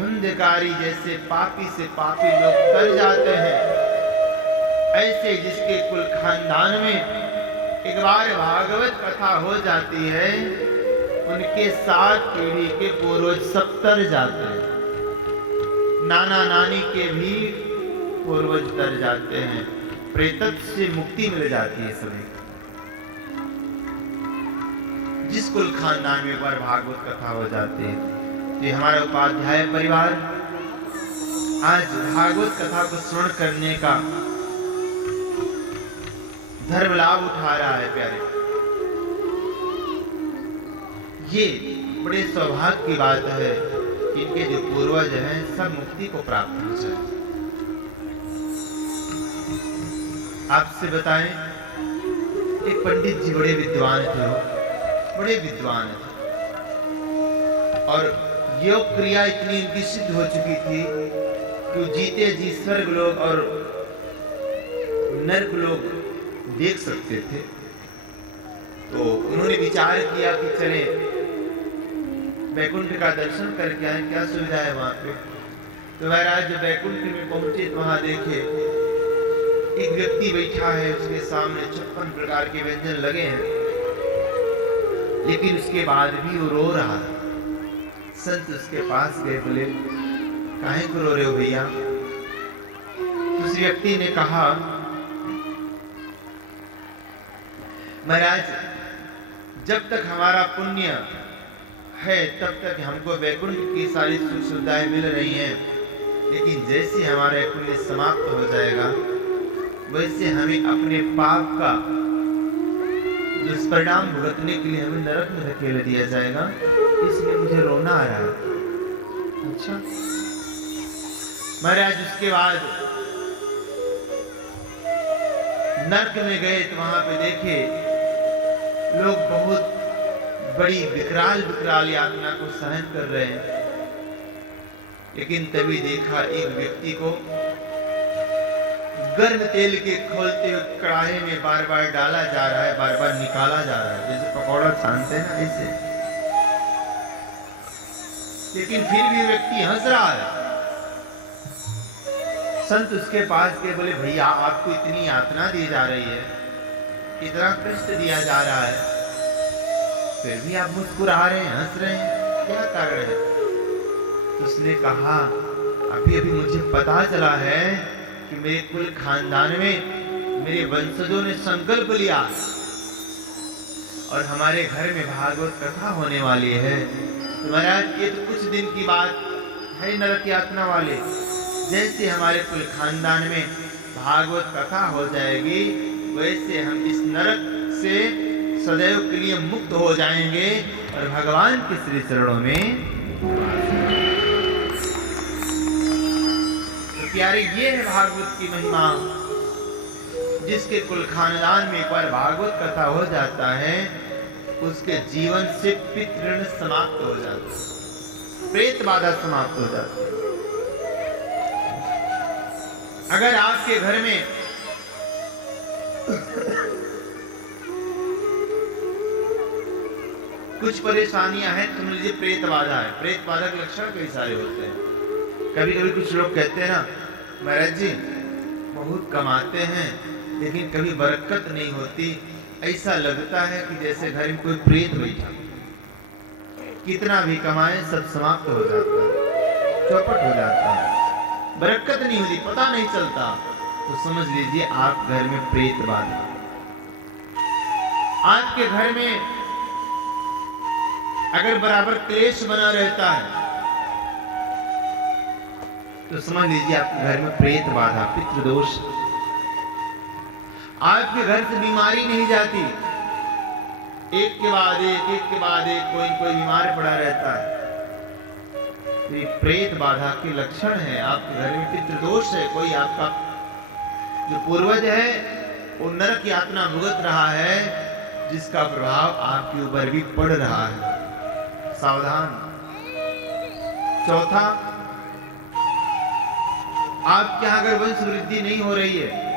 धुंधकारी जैसे पापी से पापी लोग तर जाते हैं, ऐसे जिसके कुल खानदान में एक बार भागवत कथा हो जाती है, उनके 7 पीढ़ी के पूर्वज सब तर जाते हैं। नाना नानी के भी पूर्वज तर जाते हैं। प्रेतत्व से मुक्ति मिल जाती है सभी। जिस कुल खानदान में एक बार भागवत कथा हो जाती है, तो ये हमारा उपाध्याय परिवार आज भागवत कथा को श्रवण करने का धर्म लाभ उठा रहा है। प्यारे, ये बड़े सौभाग्य की बात है कि इनके जो पूर्वज हैं सब मुक्ति को प्राप्त हो जाए। आपसे बताएं, एक पंडित जी बड़े विद्वान थे, बड़े विद्वान थे, और योग क्रिया इतनी उनकी सिद्ध हो चुकी थी कि जीते जी स्वर्ग लोग और नरक लोग देख सकते थे। तो उन्होंने विचार किया कि चले वैकुंठ का दर्शन करके आए, क्या सुविधा है वहां पे। तो महाराज जब वैकुंठ में पहुंचे तो वहां देखे एक व्यक्ति बैठा है, उसके सामने 56 प्रकार के व्यंजन लगे हैं, लेकिन उसके बाद भी वो रो रहा है। संत उसके पास गए, बोले काहे को रो रहे हो भैया। उस व्यक्ति ने कहा, महाराज जब तक हमारा पुण्य है तब तक हमको वैकुंठ की सारी सुख सुविधाएं मिल रही हैं, लेकिन जैसे हमारा पुण्य समाप्त हो जाएगा वैसे हमें अपने पाप का दुष्परिणाम भुगतने के लिए हमें नरक में धकेल दिया जाएगा, इसलिए मुझे रोना आ रहा है। अच्छा महाराज, उसके बाद नरक में गए तो वहां पे देखे लोग बहुत बड़ी विकराल यातना को सहन कर रहे हैं, लेकिन तभी देखा एक व्यक्ति को गर्म तेल के खोलते हुए कढ़ाई में बार बार डाला जा रहा है, बार बार निकाला जा रहा है, जैसे पकौड़ा छानते हैं ना ऐसे। लेकिन फिर भी व्यक्ति हंस रहा है। संत उसके पास के बोले, भैया आपको इतनी यातना दी जा रही है, इतना कष्ट दिया जा रहा है, फिर भी आप मुस्कुरा रहे हैं, हंस रहे हैं, क्या कारण है। तो उसने कहा, अभी अभी मुझे पता चला है कि मेरे कुल खानदान में मेरे वंशजों ने संकल्प लिया और हमारे घर में भागवत कथा होने वाली है। तो महाराज ये तो कुछ दिन की बात है नरक यातना वाले, जैसे हमारे कुल खानदान में भागवत कथा हो जाएगी वैसे हम इस नरक से सदैव के लिए मुक्त हो जाएंगे और भगवान के श्री चरणों में। तो प्यारे, ये है भागवत की महिमा। जिसके कुल खानदान में एक बार भागवत कथा हो जाता है उसके जीवन से पितृ ऋण समाप्त हो जाता है, प्रेत बाधा समाप्त हो जाती है। अगर आपके घर में कुछ परेशानियां हैं, समझ लीजिए प्रेत बाधा है। प्रेत बाधा के लक्षण कई सारे होते हैं। कभी कभी कुछ लोग कहते हैं ना, महाराज जी बहुत कमाते हैं लेकिन कभी बरकत नहीं होती, ऐसा लगता है कि जैसे घर में कोई प्रेत बैठा, कितना भी कमाए सब समाप्त हो जाता है, चौपट हो जाता है, बरकत नहीं होती, पता नहीं चलता। तो समझ लीजिए आप घर में प्रेत बाधा। आपके घर में अगर बराबर क्लेश बना रहता है तो समझ लीजिए आपके घर में प्रेत बाधा, पितृदोष। आपके घर से बीमारी नहीं जाती, एक के बाद एक कोई कोई बीमार पड़ा रहता है, तो ये प्रेत बाधा के लक्षण है। आपके घर में पितृदोष है, कोई आपका जो पूर्वज है वो नरक यातना भुगत रहा है, जिसका प्रभाव आपके ऊपर भी पड़ रहा है। सावधान। चौथा, आपके यहां अगर वंश वृद्धि नहीं हो रही है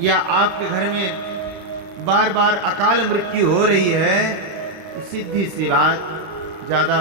या आपके घर में बार बार अकाल मृत्यु हो रही है, तो सीधी सी बात, ज्यादा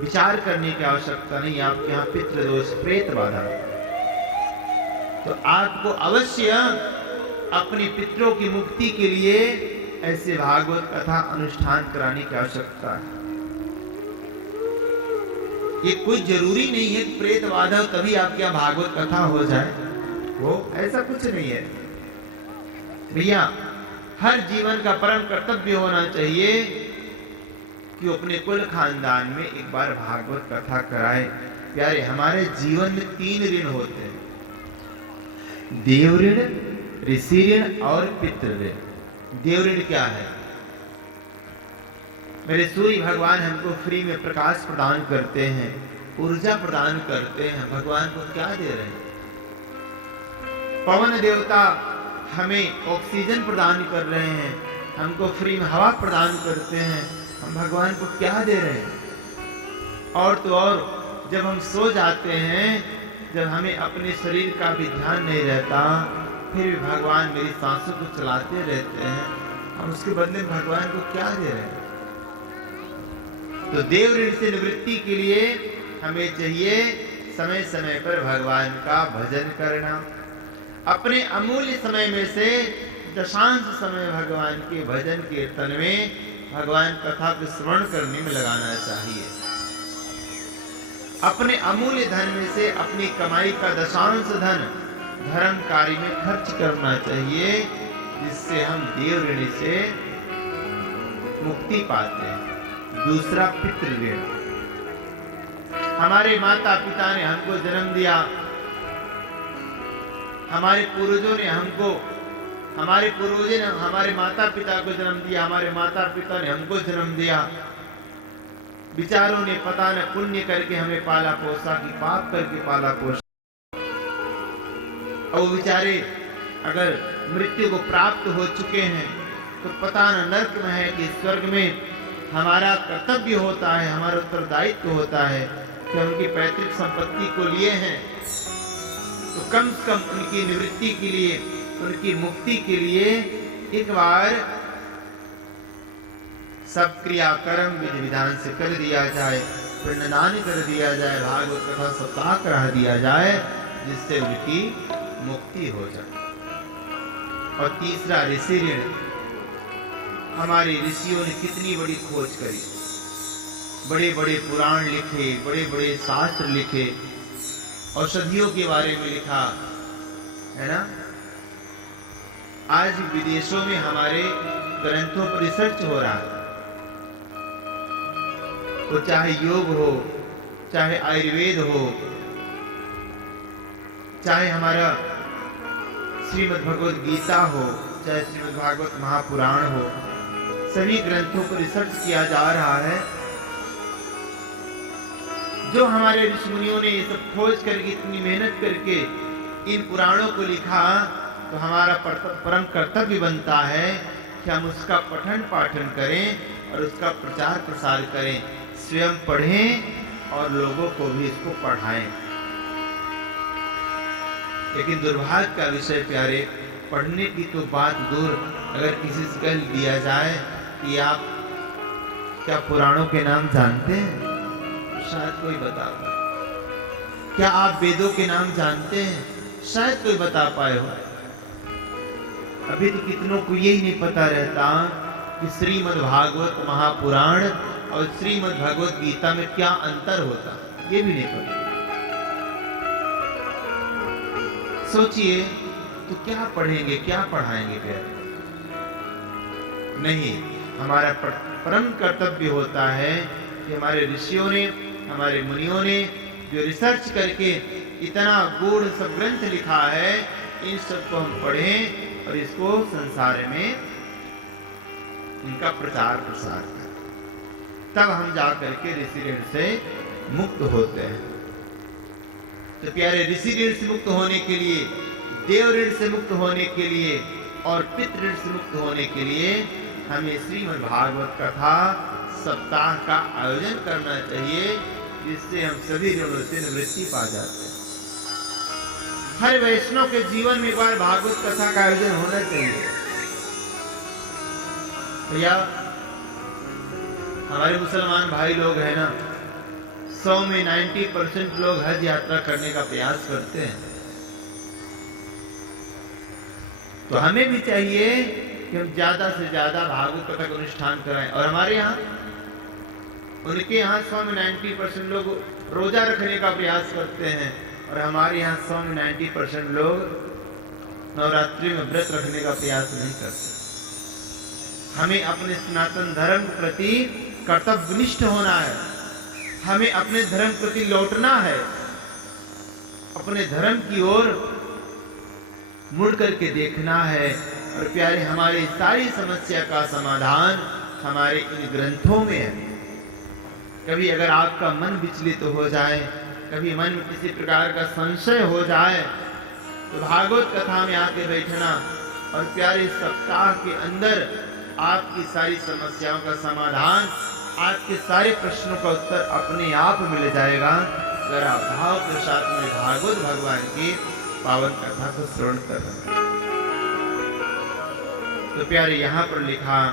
विचार करने की आवश्यकता नहीं, आपके यहाँ पितृदोष प्रेत बाधा। तो आपको अवश्य अपने पितरों की मुक्ति के लिए ऐसे भागवत कथा अनुष्ठान कराने की आवश्यकता है। ये कोई जरूरी नहीं है प्रेत बाधा तभी आपके यहाँ भागवत कथा हो जाए, वो ऐसा कुछ नहीं है भैया। हर जीवन का परम कर्तव्य होना चाहिए कि अपने कुल खानदान में एक बार भागवत कथा कराए। प्यारे, हमारे जीवन में 3 ऋण होते हैं, देव ऋण, ऋषि ऋण और पितृ ऋण। देव ऋण क्या है? मेरे सूर्य भगवान हमको फ्री में प्रकाश प्रदान करते हैं, ऊर्जा प्रदान करते हैं। भगवान को क्या दे रहे हैं? पवन देवता हमें ऑक्सीजन प्रदान कर रहे हैं, हमको फ्री में हवा प्रदान करते हैं। हम भगवान को क्या दे रहे हैं? और तो और जब हम सो जाते हैं, जब हमें अपने शरीर का भी ध्यान नहीं रहता, फिर भी भगवान मेरी सांसों को चलाते रहते हैं, हम उसके बदले में भगवान को क्या दे रहे हैं? तो देव ऋण से निवृत्ति के लिए हमें चाहिए समय समय पर भगवान का भजन करना। अपने अमूल्य समय में से दशांश समय भगवान के भजन कीर्तन में, भगवान कथा को श्रवण करने में लगाना चाहिए। अपने अमूल्य धन में से अपनी कमाई का दशांश धन धर्म कार्य में खर्च करना चाहिए, जिससे हम देव ऋण से मुक्ति पाते हैं। दूसरा पितृ ऋण। हमारे माता पिता ने हमको जन्म दिया, हमारे पूर्वजों ने हमारे माता पिता को जन्म दिया, हमारे माता पिता ने हमको जन्म दिया। बिचारों ने पता न पुण्य करके हमें पाला पोसा कि पाप करके पाला पोसा। और बेचारे अगर मृत्यु को प्राप्त हो चुके हैं तो पता न नरक में है कि स्वर्ग में। हमारा कर्तव्य होता है, हमारा उत्तरदायित्व होता है कि उनकी पैतृक संपत्ति को लिए हैं तो कम से कम उनकी निवृत्ति के लिए, उनकी मुक्ति के लिए एक बार सब क्रियाकर्म विधि विधान से कर दिया जाए, पिंडदान कर दिया जाए, भागवत कथा सप्ताह करा दिया जाए, जिससे उनकी मुक्ति हो जाए। और तीसरा ऋषि ऋण। हमारे ऋषियों ने कितनी बड़ी खोज करी, बड़े बड़े पुराण लिखे, बड़े बड़े शास्त्र लिखे, औषधियों के बारे में लिखा है ना। आज विदेशों में हमारे ग्रंथों पर रिसर्च हो रहा है, तो चाहे योग हो, चाहे आयुर्वेद हो, चाहे हमारा श्रीमद् भगवद गीता हो, चाहे श्रीमद् भागवत महापुराण हो, सभी ग्रंथों पर रिसर्च किया जा रहा है। जो हमारे ऋषि मुनियों ने ये सब खोज करके, इतनी मेहनत करके इन पुराणों को लिखा, तो हमारा परम कर्तव्य बनता है कि हम उसका पठन पाठन करें और उसका प्रचार प्रसार करें, स्वयं पढ़ें और लोगों को भी इसको पढ़ाएं। लेकिन दुर्भाग्य का विषय प्यारे, पढ़ने की तो बात दूर, अगर किसी से कह दिया जाए कि आप क्या पुराणों के नाम जानते हैं, शायद कोई बता पाए। क्या आप वेदों के नाम जानते हैं? शायद कोई बता पाए हो। अभी तो कितनों को यही नहीं पता रहता कि श्रीमद् भागवत महापुराण और श्रीमद् भगवत गीता में क्या अंतर होता, ये भी नहीं पता। सोचिए तो क्या पढ़ेंगे, क्या पढ़ाएंगे फिर? नहीं, हमारा परम कर्तव्य होता है कि हमारे ऋषियों ने, हमारे मुनियों ने जो रिसर्च करके इतना गूढ़ सब ग्रंथ लिखा है, इन सब को हम पढ़ें और इसको संसार में इनका प्रचार प्रसार करें, तब हम जा करके ऋषि ऋण से मुक्त होते हैं। तो प्यारे, ऋषि ऋण से मुक्त होने के लिए, देव ऋण से मुक्त होने के लिए और पितृ ऋण से मुक्त होने के लिए हमें श्रीमद् भागवत कथा सप्ताह का आयोजन करना चाहिए, जिससे हम सभी ऋणों से निवृत्ति पा जाते हैं। हर वैष्णव के जीवन में एक बार भागवत कथा का आयोजन होना चाहिए। भैया, हमारे मुसलमान भाई लोग हैं ना, 100 में 90% लोग हज यात्रा करने का प्रयास करते हैं। तो हमें भी चाहिए कि हम ज्यादा से ज्यादा भागवत कथा का अनुष्ठान कराएं। और हमारे यहाँ, उनके यहाँ 100 में 90% लोग रोजा रखने का प्रयास करते हैं, और हमारे यहाँ 100 में 90% लोग नवरात्रि में व्रत रखने का प्रयास नहीं करते। हमें अपने सनातन धर्म के प्रति कर्तव्यनिष्ठ होना है, हमें अपने धर्म के प्रति लौटना है, अपने धर्म की ओर मुड़ करके देखना है। और प्यारे, हमारी सारी समस्या का समाधान हमारे इन ग्रंथों में है। कभी अगर आपका मन विचलित हो जाए, कभी मन में किसी प्रकार का संशय हो जाए, तो भागवत कथा में आके बैठना, और प्यारे सप्ताह के अंदर आपकी सारी समस्याओं का समाधान, आपके सारे प्रश्नों का उत्तर अपने आप मिल जाएगा अगर आप भाव के साथ में भागवत भगवान की पावन कथा को श्रवण कर रहे हैं। तो प्यारे, यहाँ पर लिखा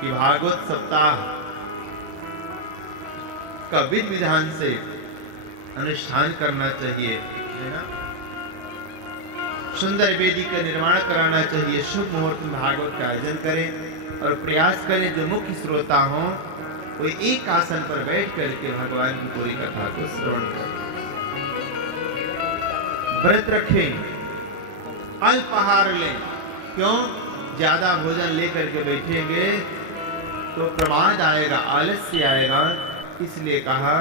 कि भागवत सप्ताह का विधि विधान से अनुष्ठान करना चाहिए, है ना। सुंदर वेदी का निर्माण कराना चाहिए, शुभ मुहूर्त में भागवत का आयोजन करें, और प्रयास करें जो मुख्य श्रोता हों वो एक आसन पर बैठ करके भगवान की पूरी कथा को श्रवण करें। व्रत रखें, अल्पाहार लें। क्यों? ज्यादा भोजन लेकर के बैठेंगे तो प्रमाद आएगा, आलस्य आएगा। इसलिए कहा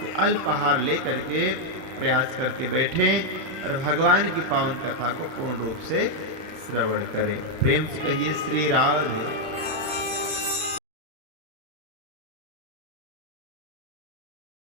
कि अल्पाहार लेकर के प्रयास करके बैठें और भगवान की पावन कथा को पूर्ण रूप से श्रवण करें। प्रेम से कहिए श्री राधे।